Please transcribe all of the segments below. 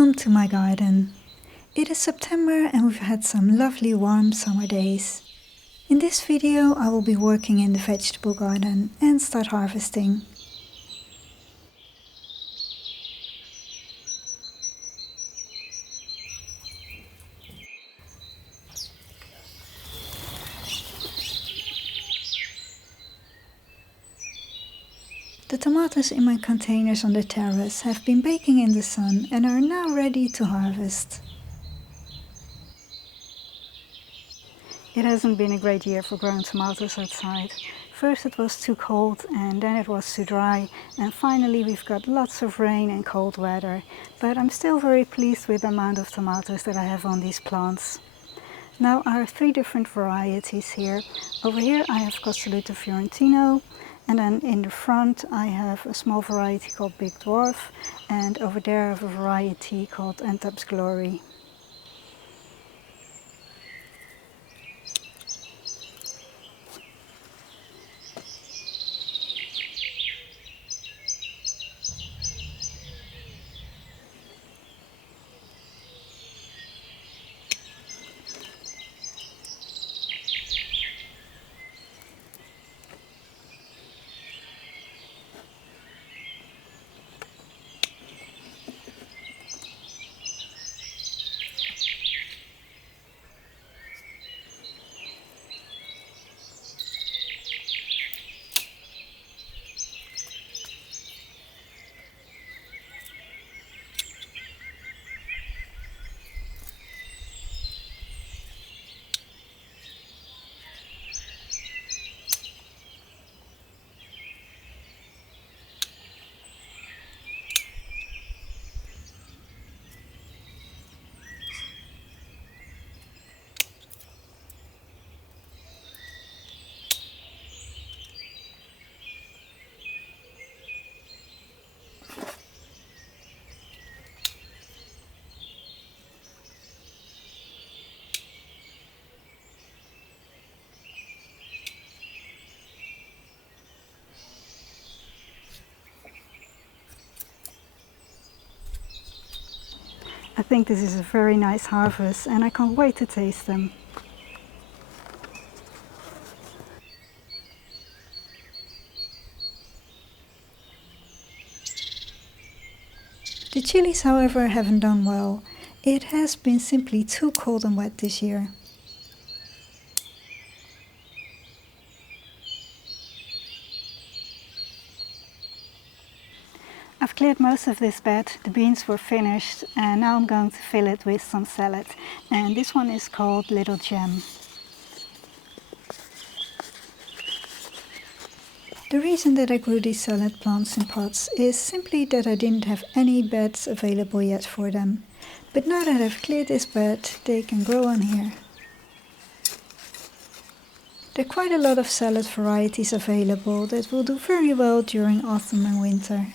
Welcome to my garden. It is September and we've had some lovely warm summer days. In this video I will be working in the vegetable garden and start harvesting. The tomatoes in my containers on the terrace have been baking in the sun and are now ready to harvest. It hasn't been a great year for growing tomatoes outside. First it was too cold and then it was too dry, and finally we've got lots of rain and cold weather, but I'm still very pleased with the amount of tomatoes that I have on these plants. Now I have 3 different varieties here. Over here I have Costoluto Fiorentino, and then in the front I have a small variety called Big Dwarf, and over there I have a variety called Antep's Glory. I think this is a very nice harvest and I can't wait to taste them. The chilies, however, haven't done well. It has been simply too cold and wet this year. I've cleared most of this bed, the beans were finished, and now I'm going to fill it with some salad. And this one is called Little Gem. The reason that I grew these salad plants in pots is simply that I didn't have any beds available yet for them. But now that I've cleared this bed, they can grow on here. There are quite a lot of salad varieties available that will do very well during autumn and winter.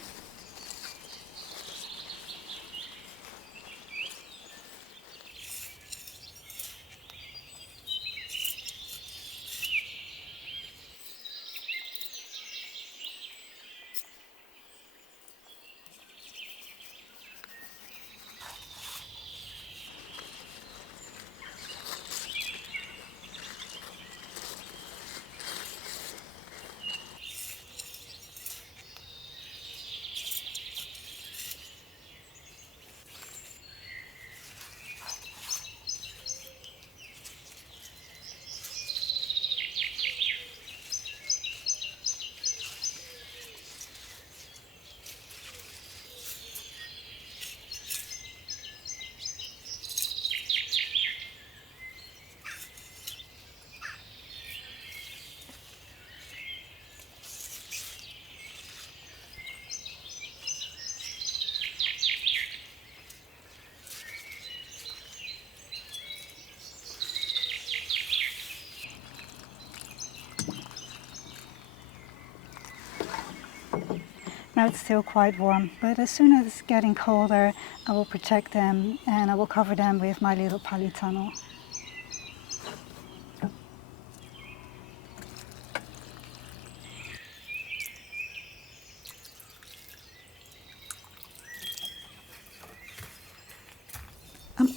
Now it's still quite warm, but as soon as it's getting colder, I will protect them and I will cover them with my little polytunnel.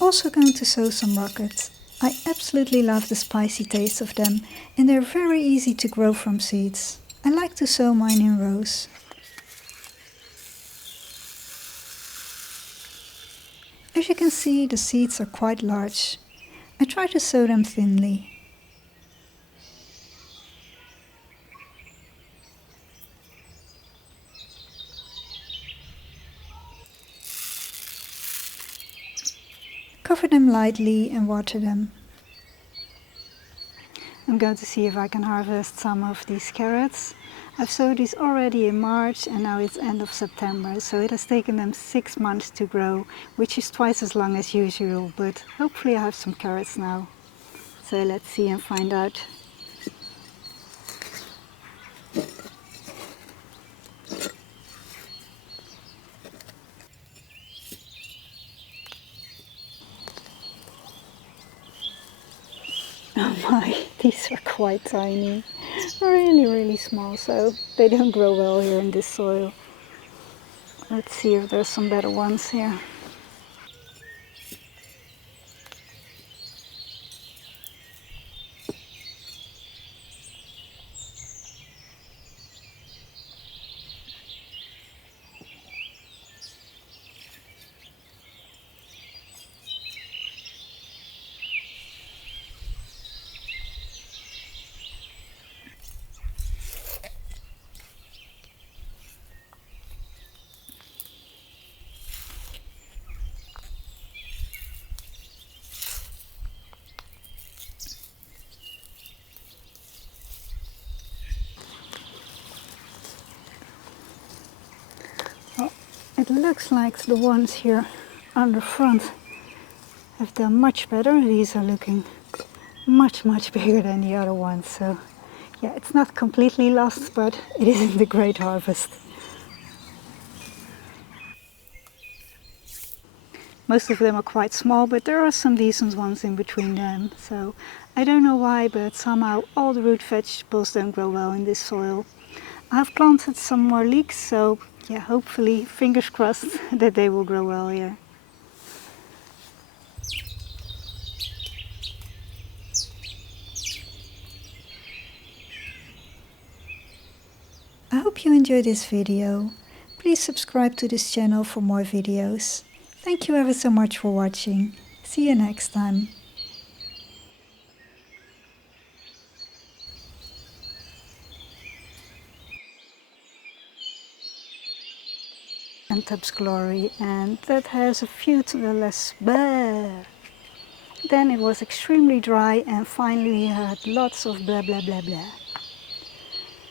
also going to sow some rockets. I absolutely love the spicy taste of them and they're very easy to grow from seeds. I like to sow mine in rows. As you can see, the seeds are quite large. I try to sow them thinly. Cover them lightly and water them. I'm going to see if I can harvest some of these carrots. I've sowed these already in March and now it's end of September, so it has taken them 6 months to grow, which is twice as long as usual, but hopefully I have some carrots now. So let's see and find out. Oh my, these are quite tiny. Really small, so they don't grow well here in this soil. Let's see if there's some better ones here. Well, it looks like the ones here on the front have done much better. These are looking much bigger than the other ones, so yeah, it's not completely lost, but it isn't a great harvest. Most of them are quite small, but there are some decent ones in between them, so I don't know why, but somehow all the root vegetables don't grow well in this soil. I've planted some more leeks, so yeah, hopefully, fingers crossed, that they will grow well here. I hope you enjoyed this video. Please subscribe to this channel for more videos. Thank you ever so much for watching. See you next time. And Tubbs Glory, and that has a few less blah. Then it was extremely dry and finally we had lots of blah blah blah blah.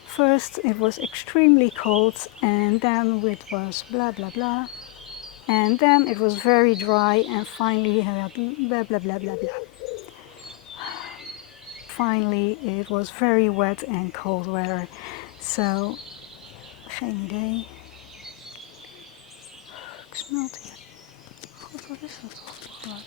First it was extremely cold and then it was blah blah blah. And then it was very dry and finally we had blah blah blah blah blah. Finally it was very wet and cold weather. So, geen idee. Ik smelt hier. God, wat is dat toch?